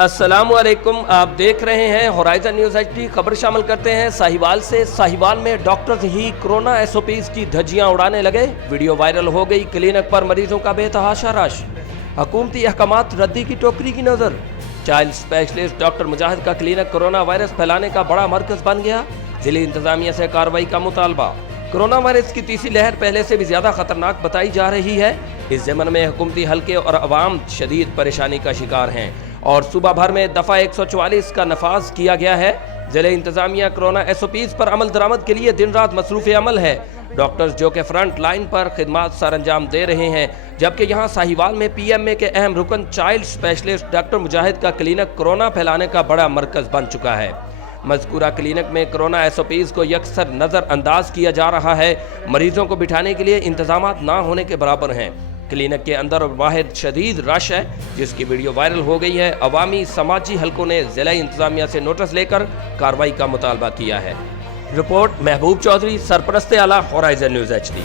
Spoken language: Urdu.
السلام علیکم، آپ دیکھ رہے ہیں ہورائزن نیوز ایچ ڈی۔ خبر شامل کرتے ہیں ساہیوال سے۔ ساہیوال میں ڈاکٹرزہی کوروناایس اوپیز کی دھجیاں اڑانے لگے، ویڈیو وائرل ہو گئی۔ کلینک پر مریضوں کا بے تحاشا رش، حکومتی احکامات ردی کی ٹوکری کی نظر۔ چائلڈ اسپیشلسٹ ڈاکٹر مجاہد کا کلینک کورونا وائرس پھیلانے کا بڑا مرکز بن گیا، ضلعی انتظامیہ سے کارروائی کا مطالبہ۔ کورونا وائرس کی تیسری لہر پہلے سے بھی زیادہ خطرناک بتائی جا رہی ہے۔ اس ضمن میں حکومتی حلقے اور عوام شدید پریشانی کا شکار ہیں اور صوبہ بھر میں دفعہ 144 کا نفاذ کیا گیا ہے۔ ضلع انتظامیہ کورونا ایس او پیز پر عمل درآمد کے لیے دن رات مصروف عمل ہے۔ ڈاکٹرز جو کہ فرنٹ لائن پر خدمات سر انجام دے رہے ہیں، جبکہ یہاں ساہیوال میں پی ایم اے کے اہم رکن چائلڈ اسپیشلسٹ ڈاکٹر مجاہد کا کلینک کورونا پھیلانے کا بڑا مرکز بن چکا ہے۔ مذکورہ کلینک میں کورونا ایس او پیز کو یکسر نظر انداز کیا جا رہا ہے، مریضوں کو بٹھانے کے لیے انتظامات نہ ہونے کے برابر ہیں۔ کلینک کے اندر اور باہر شدید رش ہے، جس کی ویڈیو وائرل ہو گئی ہے۔ عوامی سماجی حلقوں نے ضلع انتظامیہ سے نوٹس لے کر کارروائی کا مطالبہ کیا ہے۔ رپورٹ محبوب چودھری، سرپرست اعلیٰ، ہورائزن نیوز ایچ ڈی۔